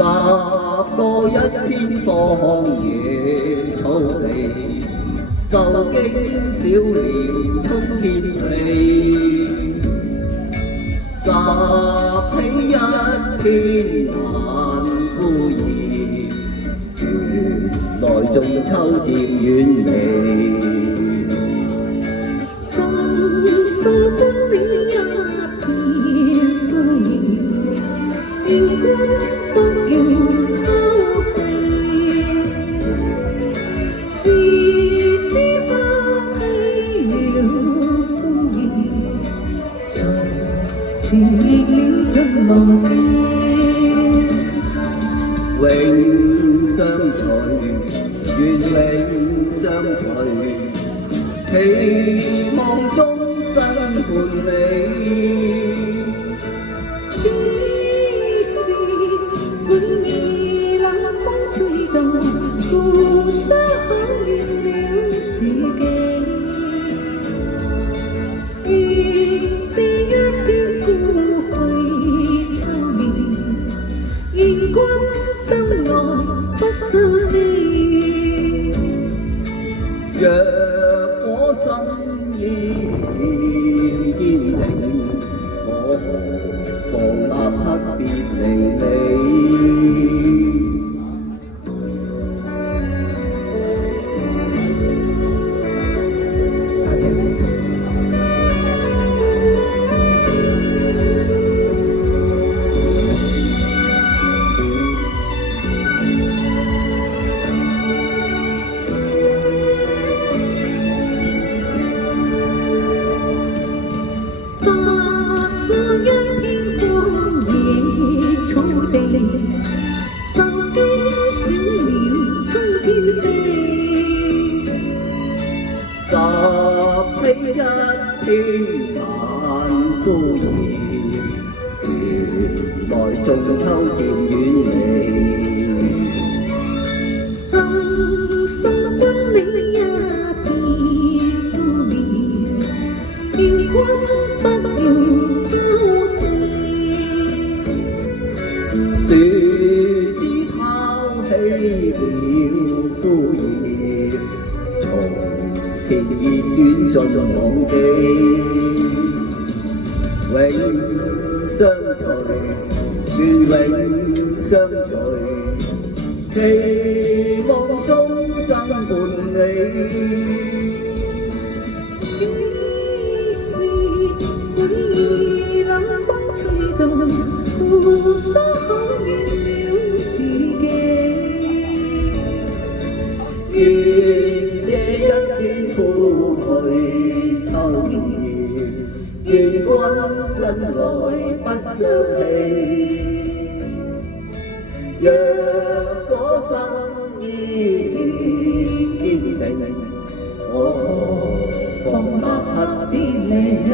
踏過一片荒野草地，受驚小鳥衝天飛，拾起一片晚枯葉，原來仲秋漸遠離。贈送君你一片枯葉，願君不要拋棄。是知不棄了枯葉，從前熱戀盡忘記。永相隨，願永相隨，期望終身伴你。幾時會意冷風吹動，互相可怨了自己。願這一片枯萎秋年，願君真愛不生氣。若果心依然堅定，我何妨立刻別離你。踏過一片荒野草地，受驚小鳥衝天飛，拾起一片晚枯葉，原來仲秋漸遠離。贈送君你一片枯葉，願君不要拋棄。樹枝拋棄了枯葉，從前熱戀盡忘記。永相隨，願永相隨，期望終生伴你。幾時會意冷風吹動，互相可怨了自己。願這一片枯萎秋葉，願君真愛不相棄。若果心依然堅定，我何妨立刻別離。